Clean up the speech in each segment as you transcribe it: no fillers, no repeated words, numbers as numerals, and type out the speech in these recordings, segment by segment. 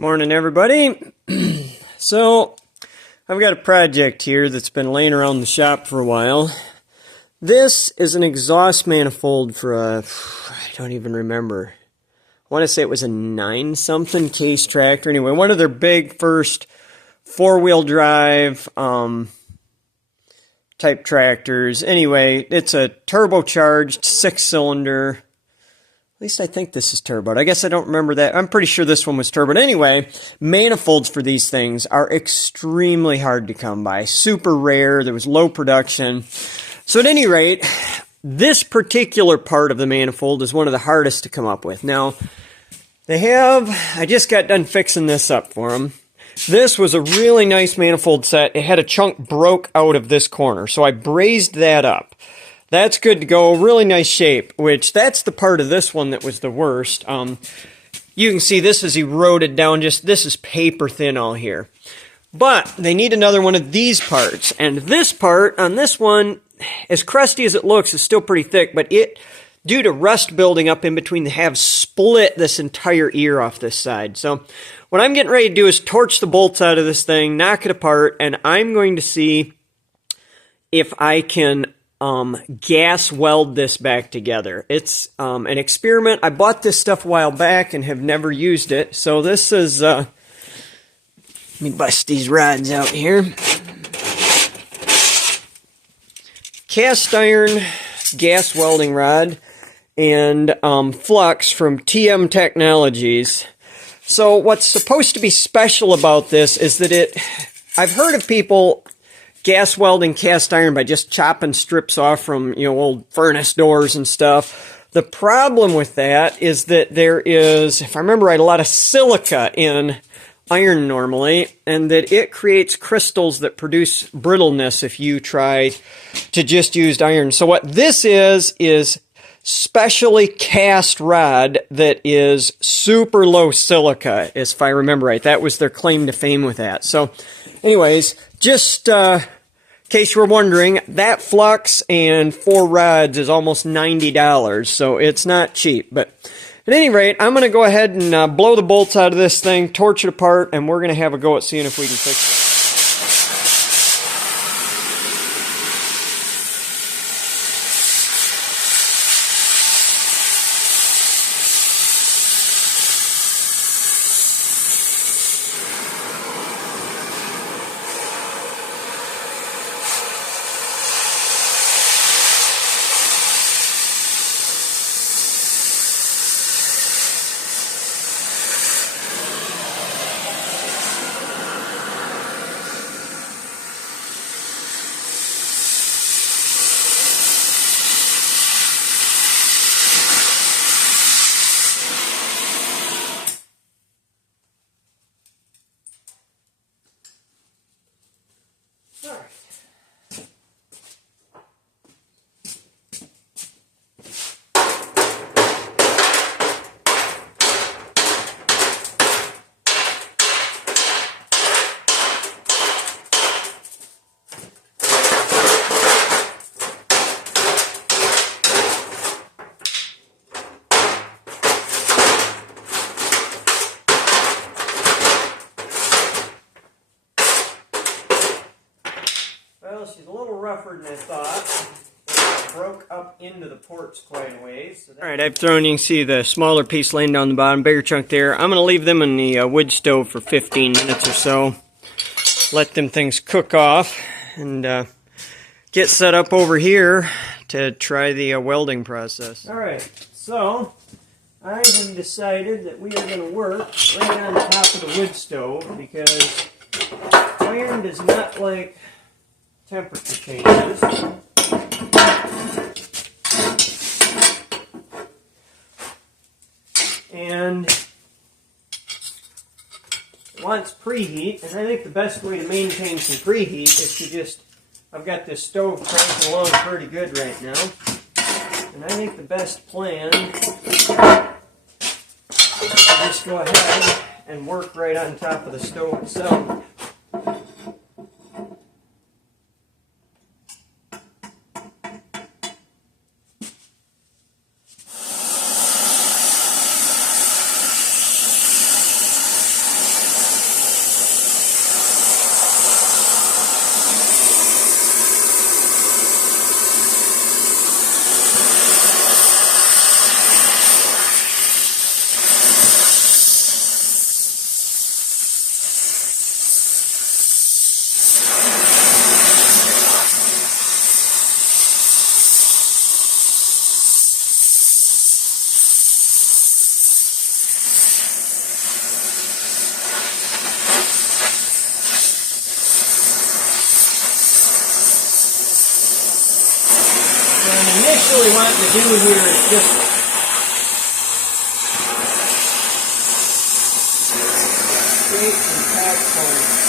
Morning, everybody. So, I've got a project here that's been laying around the shop for a while. This is an exhaust manifold for a, I don't even remember. I want to say it was a 9-something case tractor. Anyway, one of their big first four-wheel drive type tractors. Anyway, it's a turbocharged 6-cylinder. At least I think this is turbo. I guess I don't remember that. I'm pretty sure this one was turbo. Anyway, manifolds for these things are extremely hard to come by. Super rare. There was low production. So at any rate, this particular part of the manifold is one of the hardest to come up with. Now, I just got done fixing this up for them. This was a really nice manifold set. It had a chunk broke out of this corner, so I brazed that up. That's good to go. Really nice shape, which that's the part of this one that was the worst. You can see this is eroded down. This is paper thin all here. But they need another one of these parts. And this part on this one, as crusty as it looks, is still pretty thick. But it, due to rust building up in between the halves, split this entire ear off this side. So what I'm getting ready to do is torch the bolts out of this thing, knock it apart, and I'm going to see if I can gas weld this back together. It's an experiment. I bought this stuff a while back and have never used it. So this is, let me bust these rods out here. Cast iron gas welding rod and flux from TM Technologies. So what's supposed to be special about this is that I've heard of people gas welding cast iron by just chopping strips off from, old furnace doors and stuff. The problem with that is that there is, if I remember right, a lot of silica in iron normally, and that it creates crystals that produce brittleness if you try to just use iron. So what this is specially cast rod that is super low silica, if I remember right. That was their claim to fame with that. So anyways, just in case you were wondering, that flux and 4 rods is almost $90, so it's not cheap. But at any rate, I'm going to go ahead and blow the bolts out of this thing, torch it apart, and we're going to have a go at seeing if we can fix it. Well, she's a little rougher than I thought. It broke up into the ports quite a ways. So alright, I've thrown, you can see the smaller piece laying down the bottom, bigger chunk there. I'm going to leave them in the wood stove for 15 minutes or so. Let them things cook off and get set up over here to try the welding process. Alright, so I have decided that we are going to work right on top of the wood stove because iron does not like temperature changes. And it wants preheat, and I think the best way to maintain some preheat is to just, I've got this stove cranking along pretty good right now, and I think the best plan is to just go ahead and work right on top of the stove itself. really wanting to do here is just create some patch points.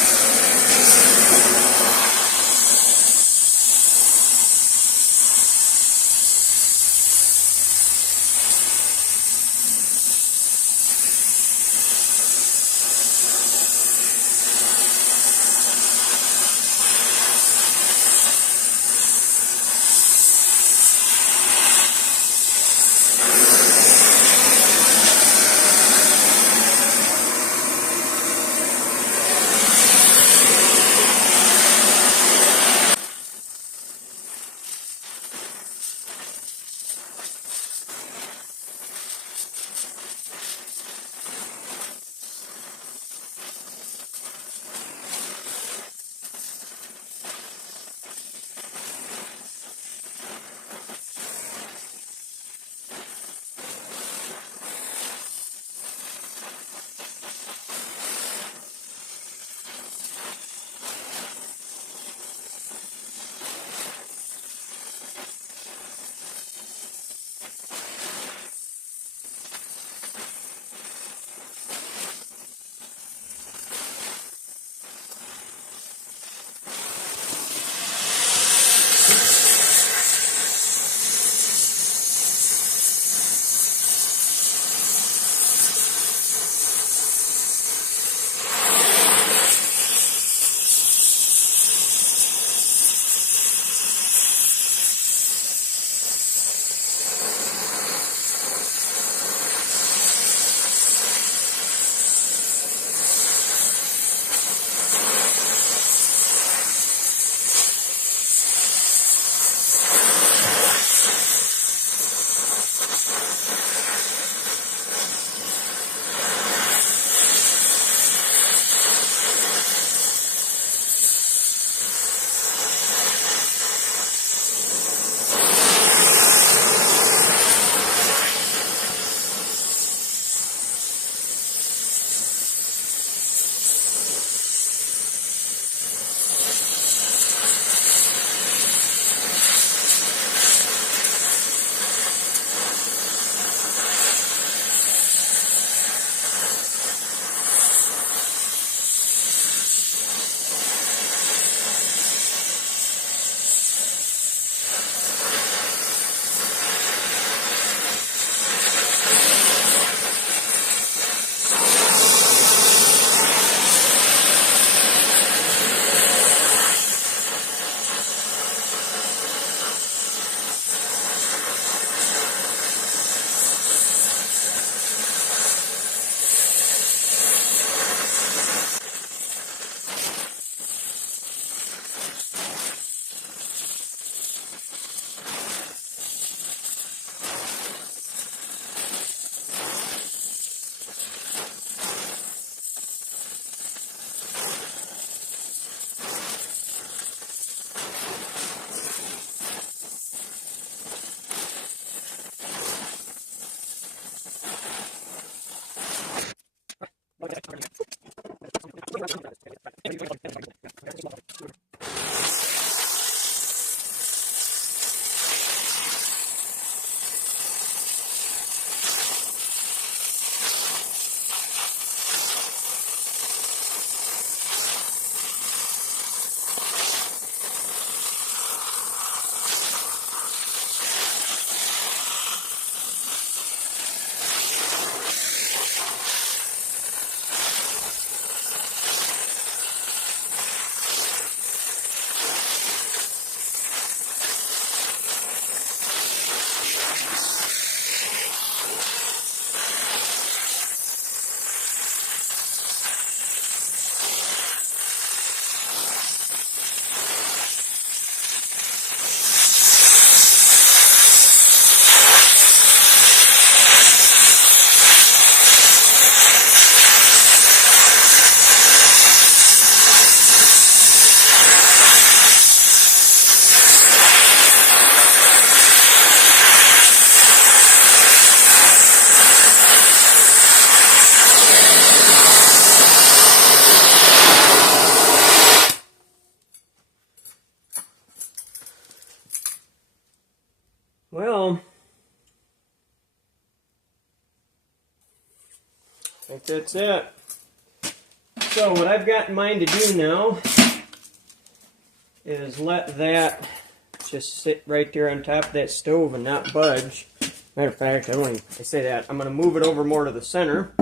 that's it. So what I've got in mind to do now is let that just sit right there on top of that stove and not budge. Matter of fact, I say that, I'm going to move it over more to the center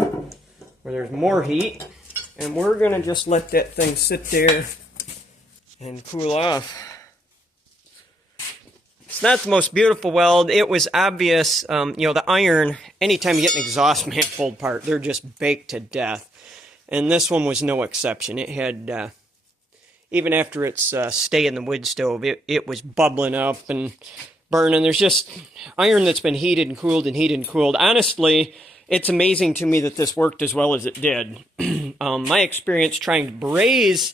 where there's more heat, and we're going to just let that thing sit there and cool off. It's not the most beautiful weld. It was obvious, the iron, anytime you get an exhaust manifold part, they're just baked to death. And this one was no exception. It had, even after its stay in the wood stove, it was bubbling up and burning. There's just iron that's been heated and cooled and heated and cooled. Honestly, it's amazing to me that this worked as well as it did. My experience trying to braze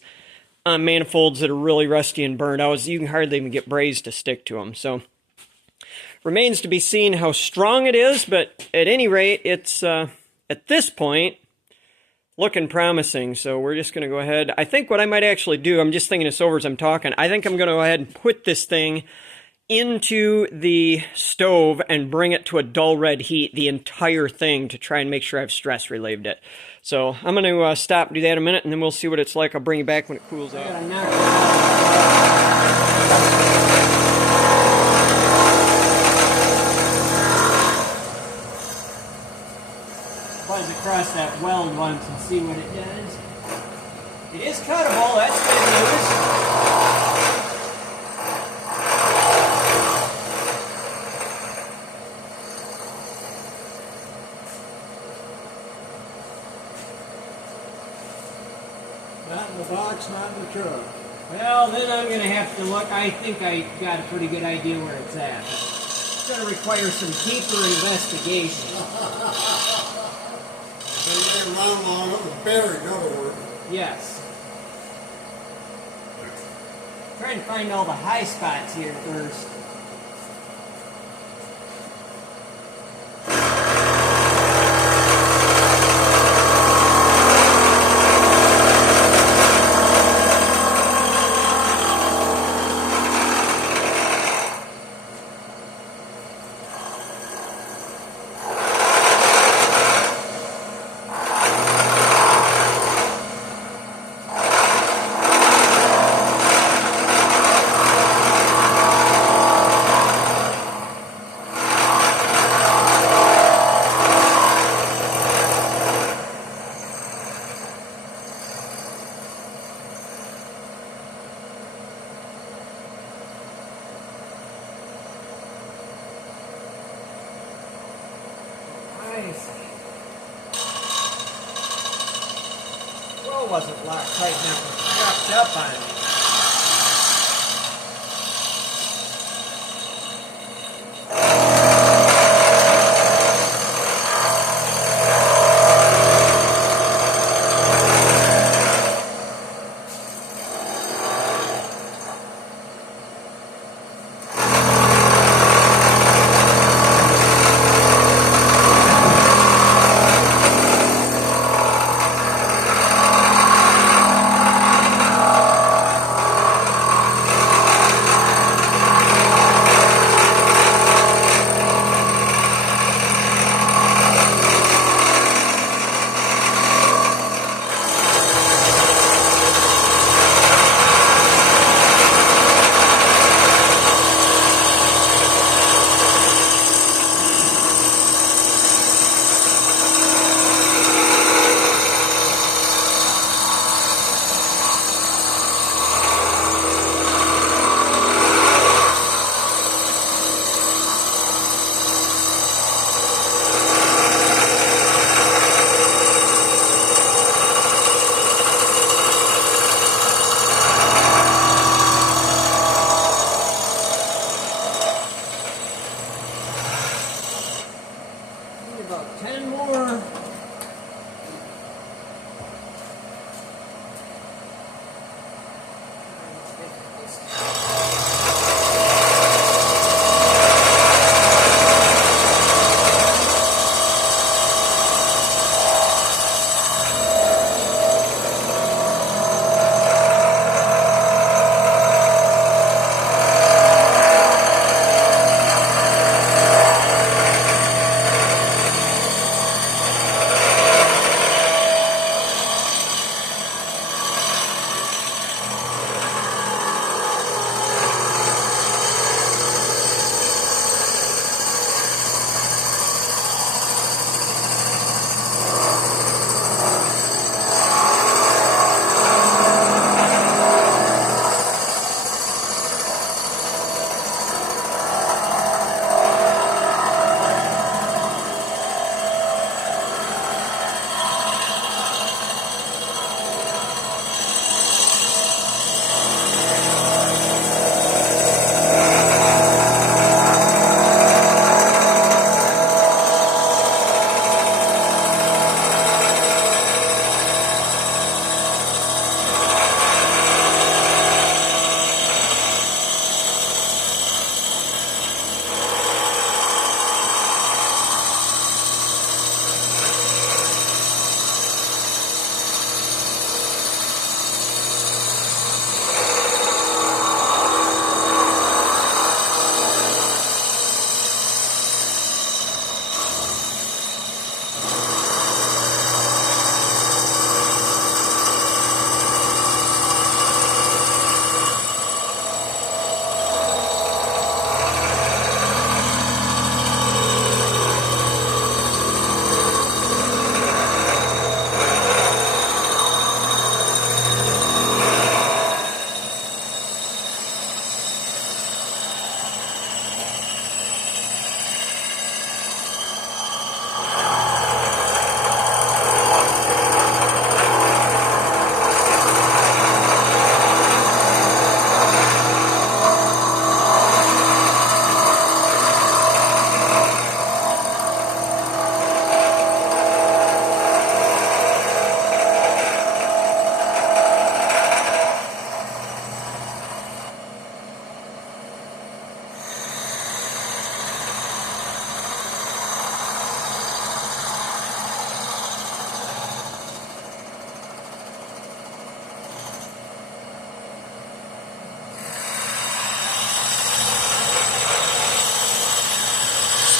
on manifolds that are really rusty and burned out, you can hardly even get braze to stick to them. So, remains to be seen how strong it is, but at any rate, it's, at this point, looking promising. So we're just going to go ahead. I think what I might actually do, I'm just thinking this over as I'm talking, I think I'm going to go ahead and put this thing into the stove and bring it to a dull red heat, the entire thing, to try and make sure I've stress relieved it. So I'm going to stop and do that in a minute, and then we'll see what it's like. I'll bring it back when it cools out. Buzz across that weld once and see what it does. It is cuttable, that's good news. Not in the box, not in the truck. Well, then I'm going to have to look. I think I got a pretty good idea where it's at. It's going to require some deeper investigation. They ran around on it was buried, in other words. Yes. Trying to find all the high spots here first. Well, wasn't locked tight enough and propped up on it.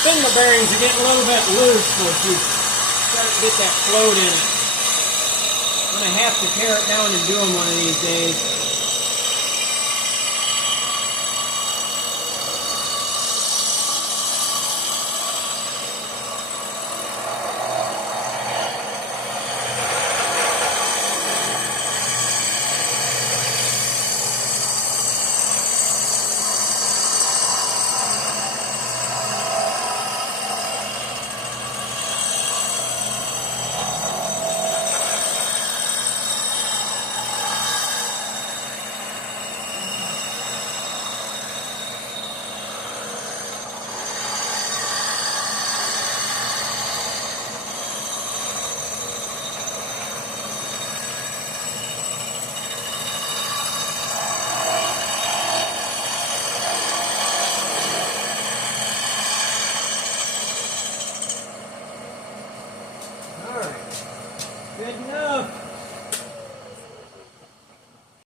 spindle bearings are getting a little bit loose once you start to get that float in it. I'm going to have to tear it down and do them one of these days. Good enough.